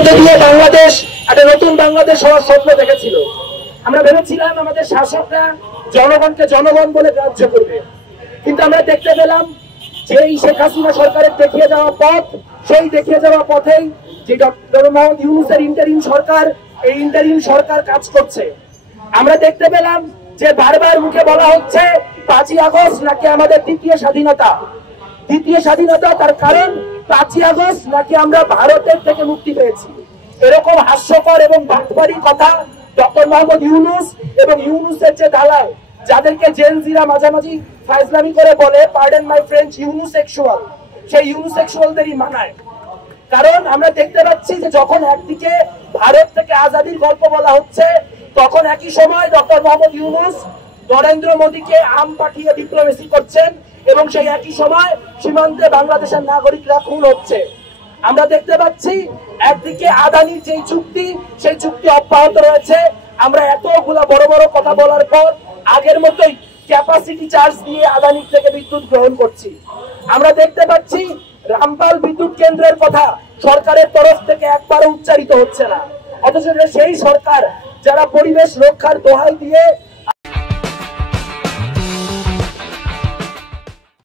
মধ্যে দিয়ে বাংলাদেশ একটা নতুন বাংলাদেশ হওয়ার স্বপ্ন দেখেছিল। আমরা ভেবেছিলাম আমাদের শাসকরা জনগণকে জনগণ বলে গ্রাহ্য করবে, কিন্তু আমরা দেখতে পেলাম যে এই শেখ হাসিনা সরকারের দেখিয়ে যাওয়া পথ, সেই দেখিয়ে যাওয়া পথেই যে ডক্টর মোহাম্মদ ইউনূসের ইন্টারিম সরকার, এই ইন্টারিম সরকার কাজ করছে। আমরা দেখতে পেলাম যে বারবার মুখে বলা হচ্ছে 5ই আগস্ট নাকি আমাদের দ্বিতীয় স্বাধীনতা। দ্বিতীয় স্বাধীনতা তার কারণ 5ই আগস্ট নাকি আমরা ভারতের থেকে মুক্তি পেয়েছি। এরকম হাস্যকর এবং বাটপারি কথা ডক্টর মোহাম্মদ ইউনূস এবং ইউনূসের যে দালাল, যাদেরকে জেনজিরা মাঝামাঝি ফাইজলামি করে বলে পার্ডন মাই ফ্রেঞ্চ ইউনুসেক্সুয়াল, সেই ইউনুসেক্সুয়ালদেরই মানায়। কারণ আমরা দেখতে পাচ্ছি যে যখন একদিকে ভারত থেকে আজাদির গল্প বলা হচ্ছে, তখন একই সময় ডক্টর মোহাম্মদ ইউনূস নরেন্দ্র মোদীকে আম পাঠিয়ে ডিপ্লোমেসি করছেন এবং সেই একই সময় সীমান্তে বাংলাদেশের নাগরিকরা খুন হচ্ছে। আমরা দেখতে পাচ্ছি একদিকে আদানির যে চুক্তি, সেই চুক্তি অব্যাহত রয়েছে। আমরা এতগুলা বড় বড় কথা বলার পর আগের মতোই ক্যাপাসিটি চার্জ দিয়ে আদানির থেকে বিদ্যুৎ গ্রহণ করছি। আমরা দেখতে পাচ্ছি রামপাল বিদ্যুৎ কেন্দ্রের কথা সরকারের তরফ থেকে একবারও উচ্চারিত হচ্ছে না, অথচ সেই সরকার যারা পরিবেশ রক্ষার দোহাই দিয়ে